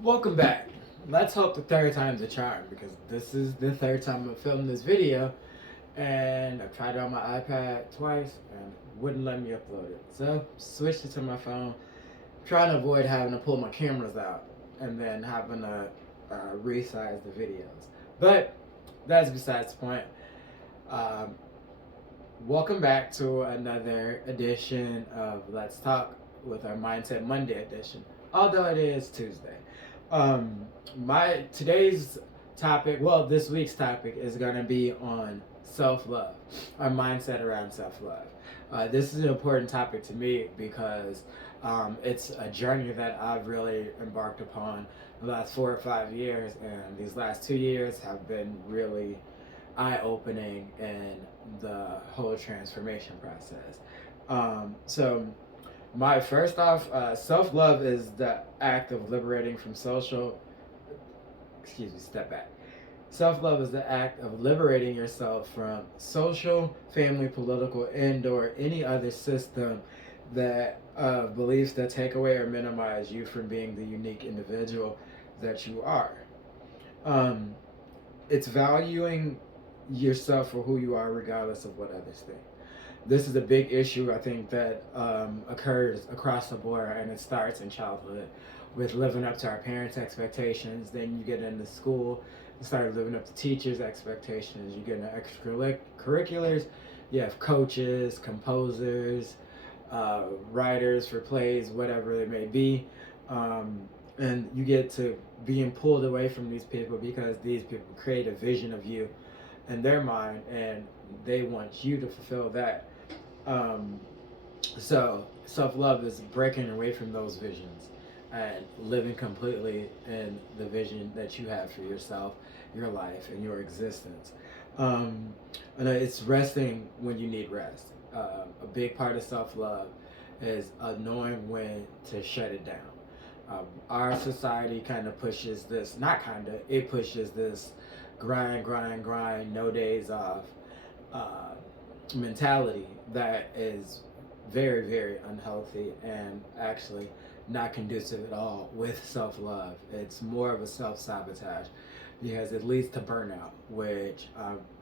Welcome back. Let's hope the third time's a charm because this is the third time I'm filming this video and I've tried it on my iPad twice and wouldn't let me upload it. So switched it to my phone, trying to avoid having to pull my cameras out and then having to resize the videos. But that's besides the point. Um, Welcome back to another edition of Let's Talk with our Mindset Monday edition, although it is Tuesday. My today's topic, well, this week's topic is going to be on self-love, our mindset around self-love. This is an important topic to me because it's a journey that I've really embarked upon the last 4 or 5 years, and these last 2 years have been really eye-opening in the whole transformation process. So my first off, self-love is the act of liberating from social. Excuse me. Step back. Self-love is the act of liberating yourself from social, family, political, and/or any other system that beliefs that take away or minimize you from being the unique individual that you are. Um, it's valuing yourself for who you are, regardless of what others think. This is a big issue I think that occurs across the board, and it starts in childhood with living up to our parents' expectations. Then you get into school, you start living up to teachers' expectations. You get into extracurriculars. You have coaches, composers, writers for plays, whatever it may be. And you get to being pulled away from these people because these people create a vision of you in their mind and they want you to fulfill that. Um, so self love is breaking away from those visions and living completely in the vision that you have for yourself, your life, and your existence. Um, and it's resting when you need rest. A big part of self love is knowing when to shut it down. Our society kind of pushes this, not kind of, it pushes this grind, grind, grind, no days off uh, mentality that is very, very unhealthy and actually not conducive at all with self love. It's more of a self sabotage because it leads to burnout, which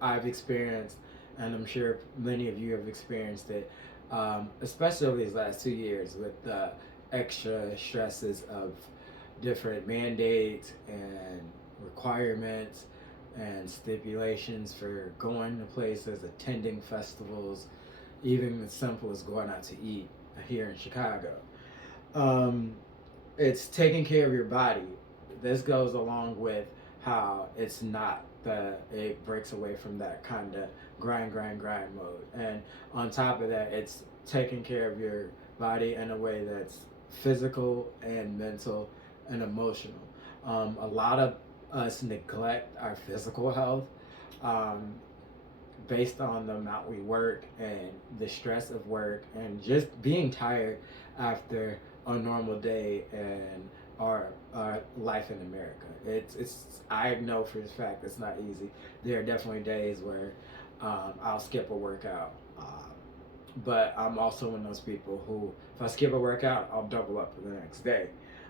I've experienced, and I'm sure many of you have experienced it, especially over these last 2 years with the extra stresses of different mandates and requirements and stipulations for going to places, attending festivals, even as simple as going out to eat here in Chicago. Um, it's taking care of your body. This goes along with how it's not that it breaks away from that kind of grind, grind, grind mode. And on top of that, it's taking care of your body in a way that's physical and mental and emotional. A lot of us neglect our physical health um, based on the amount we work and the stress of work and just being tired after a normal day and our life in America. It's I know for a fact it's not easy. There are definitely days where I'll skip a workout. But I'm also one of those people who, if I skip a workout, I'll double up for the next day.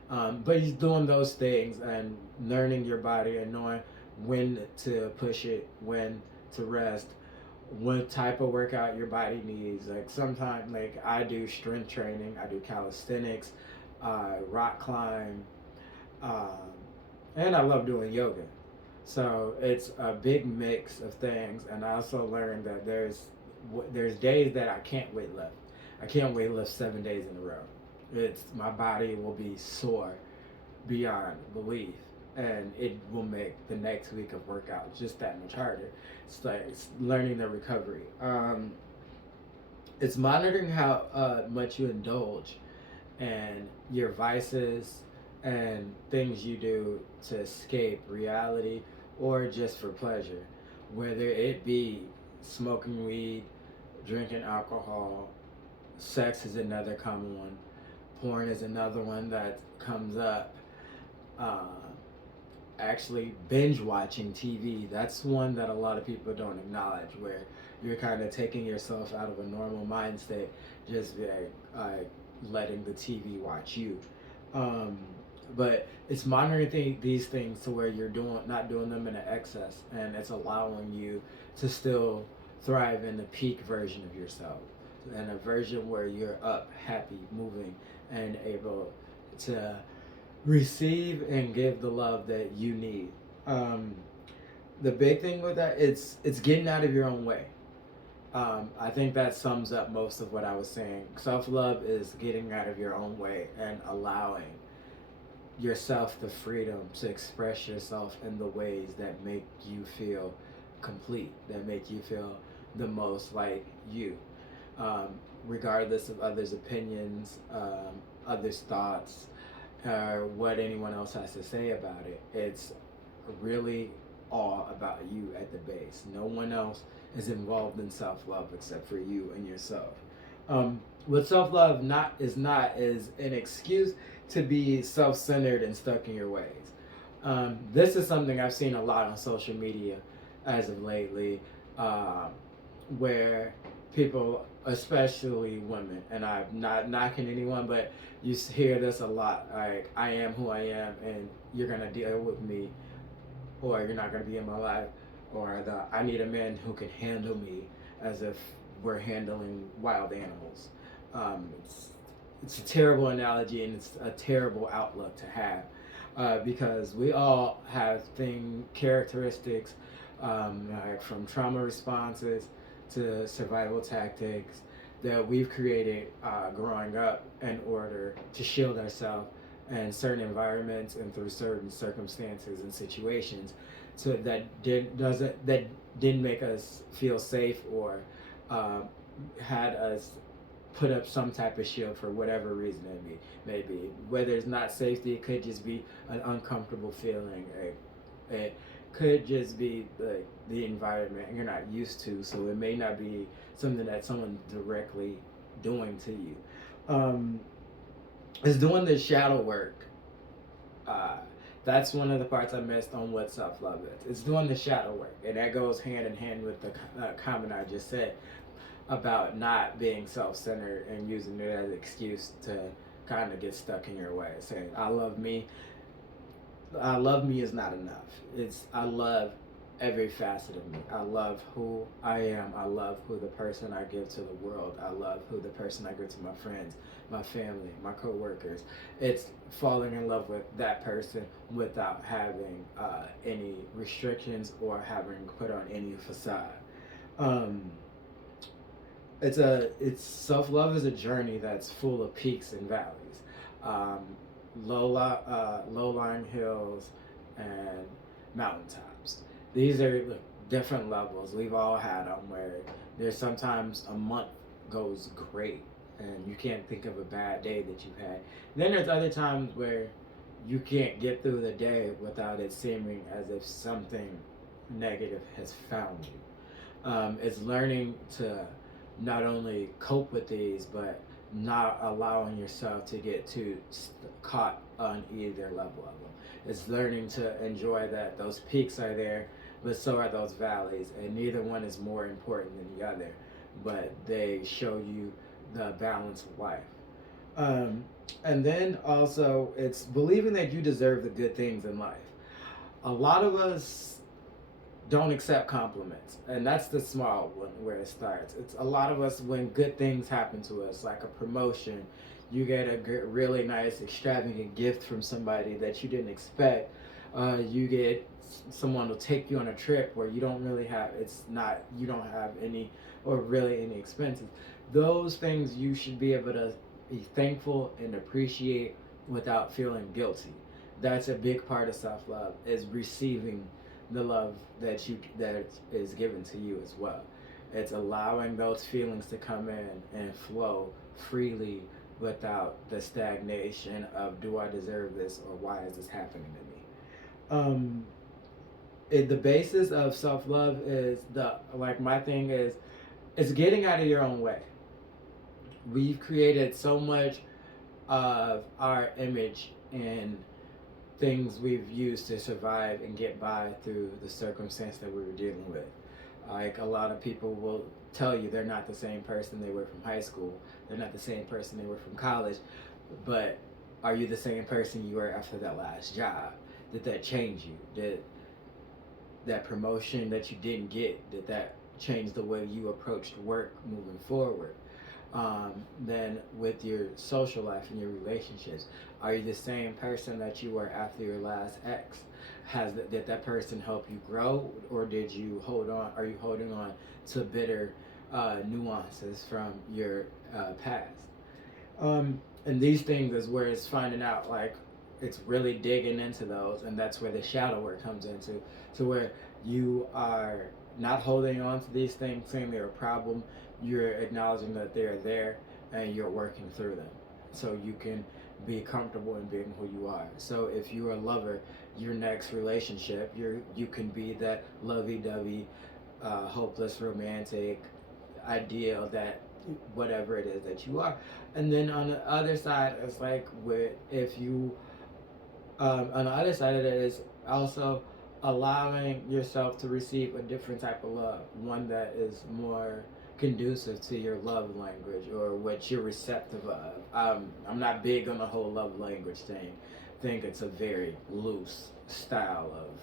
But he's doing those things and learning your body and knowing when to push it, when to rest, what type of workout your body needs. Like sometimes, like I do strength training, I do calisthenics, rock climb, um, and I love doing yoga. So it's a big mix of things, and I also learned that there's days that I can't weight lift. I can't weight lift 7 days in a row. It's my body will be sore beyond belief, and it will make the next week of workout just that much harder. It's like it's learning the recovery. It's monitoring how much you indulge and your vices and things you do to escape reality or just for pleasure, whether it be smoking weed, drinking alcohol. Sex is another common one. Porn is another one that comes up. Uh, Actually, binge watching TV. That's one that a lot of people don't acknowledge, where you're kind of taking yourself out of a normal mind state, just by letting the TV watch you. Um, But it's monitoring these things to where you're not doing them in an excess, and it's allowing you to still thrive in the peak version of yourself, and a version where you're up, happy, moving, and able to receive and give the love that you need. Um, the big thing with that, it's getting out of your own way. I think that sums up most of what I was saying. Self love is getting out of your own way and allowing yourself the freedom to express yourself in the ways that make you feel complete, that make you feel the most like you, um, regardless of others' opinions, others' thoughts, or what anyone else has to say about it. It's really all about you at the base. No one else is involved in self love except for you and yourself. What self love not is an excuse to be self centered and stuck in your ways. This is something I've seen a lot on social media as of lately, um, where people, especially women, and I'm not knocking anyone, but you hear this a lot, like, I am who I am, and you're gonna deal with me, or you're not gonna be in my life, or the I need a man who can handle me, as if we're handling wild animals. It's a terrible analogy, and it's a terrible outlook to have, because we all have characteristics, like from trauma responses to survival tactics that we've created growing up in order to shield ourselves in certain environments and through certain circumstances and situations, so that didn't make us feel safe, or uh, had us put up some type of shield for whatever reason may be. Whether it's not safety, it could just be an uncomfortable feeling. It could just be the environment you're not used to, so it may not be something that someone directly doing to you. Um, is doing the shadow work. Uh, that's one of the parts I missed on what self love is. It's doing the shadow work, and that goes hand in hand with the comment I just said about not being self centered and using it as an excuse to kind of get stuck in your way. Saying, I love me is not enough. It's I love every facet of me. I love who I am. I love who the person I give to the world. I love who the person I give to my friends, my family, my coworkers. It's falling in love with that person without having any restrictions or having put on any facade. Um, it's self love is a journey that's full of peaks and valleys, um, low lying hills and mountaintops. These are different levels. We've all had them where there's sometimes a month goes great and you can't think of a bad day that you've had. Then there's other times where you can't get through the day without it seeming as if something negative has found you. It's learning to not only cope with these, but not allowing yourself to get too caught on either level of them. It's learning to enjoy that those peaks are there, but so are those valleys, and neither one is more important than the other, but they show you the balance of life. Um, and then also, it's believing that you deserve the good things in life. A lot of us don't accept compliments, and that's the small one where it starts. It's a lot of us, when good things happen to us, like a promotion, you get a really nice extravagant gift from somebody that you didn't expect. You get someone will take you on a trip where you don't really have, it's not, you don't have any or really any expenses. Those things you should be able to be thankful and appreciate without feeling guilty. That's a big part of self-love, is receiving the love that is given to you as well. It's allowing those feelings to come in and flow freely without the stagnation of, do I deserve this, or why is this happening to me? Um, the basis of self love is my thing is, it's getting out of your own way. We've created so much of our image in things we've used to survive and get by through the circumstance that we were dealing with. Like, a lot of people will tell you they're not the same person they were from high school, they're not the same person they were from college, but Are you the same person you were after that last job? Did that change you? Did that promotion that you didn't get, did that change the way you approached work moving forward? Then with your social life and your relationships, are you the same person that you were after your last ex? Did that person help you grow, or did you hold on? Are you holding on to bitter nuances from your past? And these things is where it's finding out, like, it's really digging into those, and that's where the shadow work comes into, to where you are not holding on to these things saying they're a problem. You're acknowledging that they're there, and you're working through them so you can be comfortable in being who you are. So if you're a lover, your next relationship, you can be that lovey-dovey, hopeless romantic ideal, that whatever it is that you are. And then on the other side, it's like, with if you on the other side of it is also allowing yourself to receive a different type of love, one that is more conducive to your love language or what you're receptive of. I'm not big on the whole love language thing. I think it's a very loose style of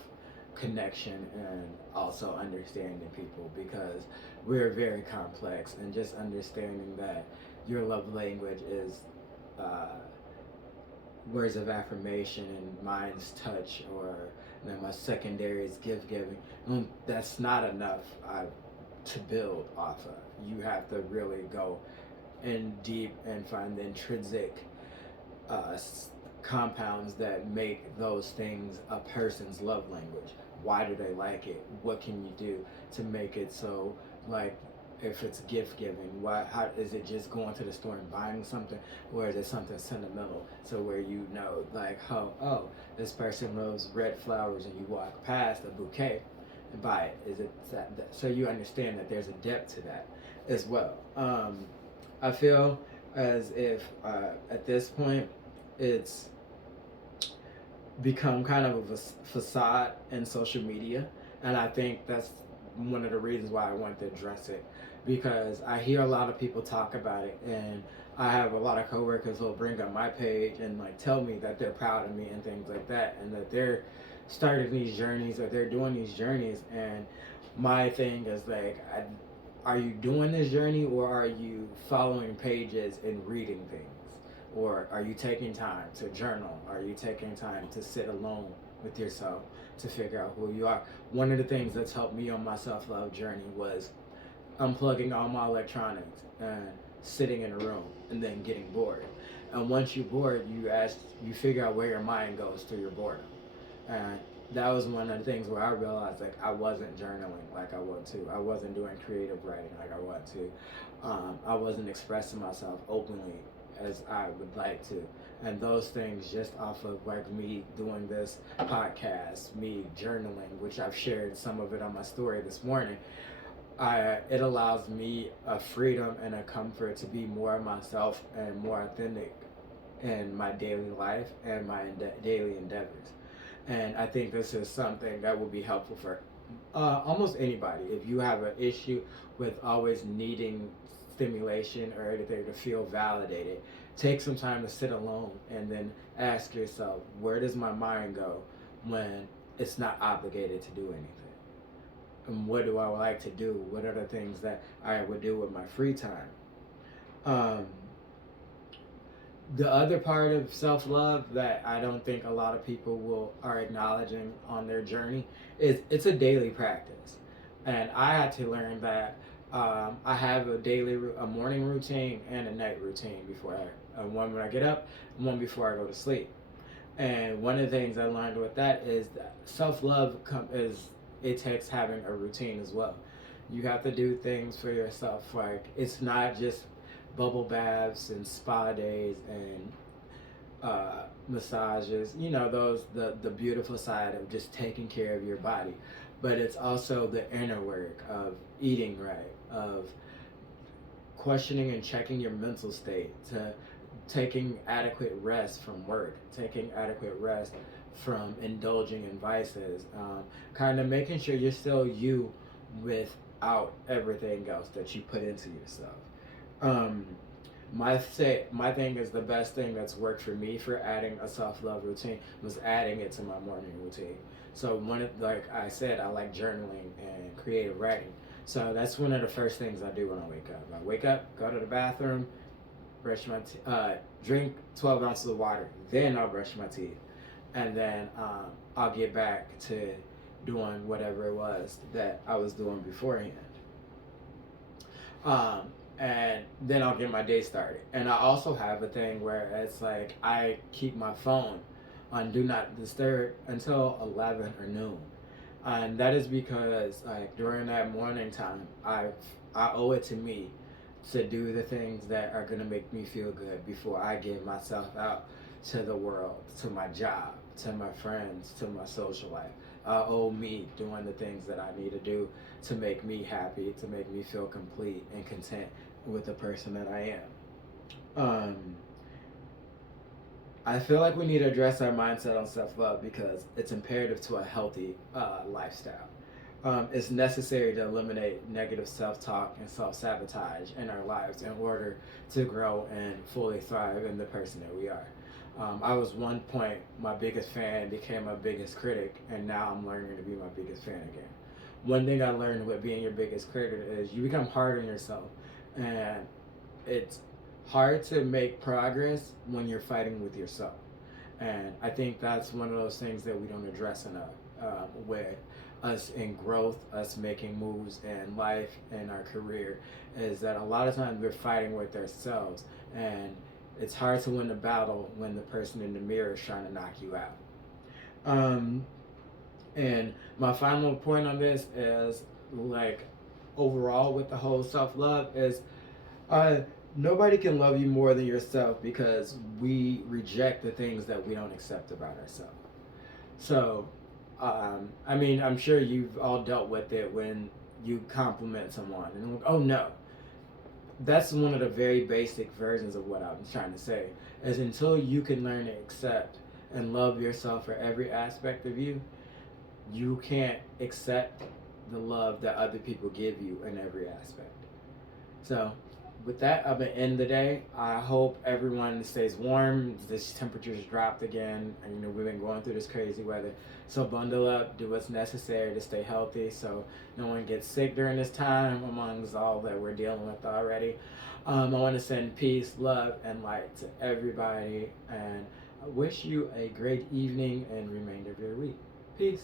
connection and also understanding people, because we're very complex, and just understanding that your love language is uh, words of affirmation, and mine's touch, or then my secondary is gift giving. That's not enough to build off of. You have to really go in deep and find the intrinsic uh, compounds that make those things a person's love language. Why do they like it? What can you do to make it so, like, if it's gift giving, why? How is it? Just going to the store and buying something, or is it something sentimental? So where you know, like, oh, this person loves red flowers, and you walk past a bouquet and buy it. Is it that? So you understand that there's a depth to that as well. I feel as if at this point, it's become kind of a facade in social media, and I think that's one of the reasons why I wanted to address it, because I hear a lot of people talk about it, and I have a lot of coworkers who will bring up my page and, like, tell me that they're proud of me and things like that, and that they're starting these journeys, or they're doing these journeys. And my thing is, like, are you doing this journey, or are you following pages and reading things? Or are you taking time to journal? Are you taking time to sit alone with yourself to figure out who you are? One of the things that's helped me on my self-love journey was unplugging all my electronics and sitting in a room, and then getting bored. And once you're bored, you figure out where your mind goes through your boredom. And that was one of the things where I realized, like, I wasn't journaling like I want to. I wasn't doing creative writing like I want to. I wasn't expressing myself openly as I would like to. And those things, just off of, like, me doing this podcast, me journaling, which I've shared some of it on my story this morning, it allows me a freedom and a comfort to be more myself and more authentic in my daily life and my daily endeavors. And I think this is something that will be helpful for almost anybody. If you have an issue with always needing stimulation or anything to feel validated, take some time to sit alone and then ask yourself, where does my mind go when it's not obligated to do anything? And what do I like to do? What are the things that I would do with my free time? The other part of self-love that I don't think a lot of people are acknowledging on their journey is it's a daily practice. And I had to learn that I have a morning routine and a night routine one when I get up, and one before I go to sleep. And one of the things I learned with that is that self-love it takes having a routine as well. You have to do things for yourself. Like, it's not just bubble baths and spa days and massages, the beautiful side of just taking care of your body. But it's also the inner work of eating right, of questioning and checking your mental state, to taking adequate rest from work, taking adequate rest from indulging in vices, kind of making sure you're still you without everything else that you put into yourself. My thing is the best thing that's worked for me for adding a self-love routine was adding it to my morning routine. So like I said, I like journaling and creative writing. So that's one of the first things I do when I wake up. I wake up, go to the bathroom, drink 12 ounces of water, then I'll brush my teeth, and then I'll get back to doing whatever it was that I was doing beforehand. Um, and then I'll get my day started. And I also have a thing where it's like I keep my phone on do not disturb until 11 or noon. And that is because like during that morning time, I owe it to me to do the things that are gonna make me feel good before I get myself out to the world, to my job, to my friends, to my social life. I owe me doing the things that I need to do to make me happy, to make me feel complete and content with the person that I am. I feel like we need to address our mindset on self love because it's imperative to a healthy lifestyle. It's necessary to eliminate negative self talk and self sabotage in our lives in order to grow and fully thrive in the person that we are. I was one point my biggest fan, became my biggest critic, and now I'm learning to be my biggest fan again. One thing I learned with being your biggest critic is you become hard on yourself, and it's hard to make progress when you're fighting with yourself. And I think that's one of those things that we don't address enough with us in growth, us making moves in life and our career, is that a lot of times we're fighting with ourselves, and it's hard to win the battle when the person in the mirror is trying to knock you out. Um, and my final point on this is like overall with the whole self love is uh, nobody can love you more than yourself because we reject the things that we don't accept about ourselves. So, I mean, I'm sure you've all dealt with it when you compliment someone and like, oh no, that's one of the very basic versions of what I'm trying to say. Is until you can learn to accept and love yourself for every aspect of you, you can't accept the love that other people give you in every aspect. So, with that, I'm gonna end the day. I hope everyone stays warm. This temperature's dropped again, and we've been going through this crazy weather. So bundle up, do what's necessary to stay healthy, so no one gets sick during this time. Amongst all that we're dealing with already, I want to send peace, love, and light to everybody, and I wish you a great evening and remainder of your week. Peace.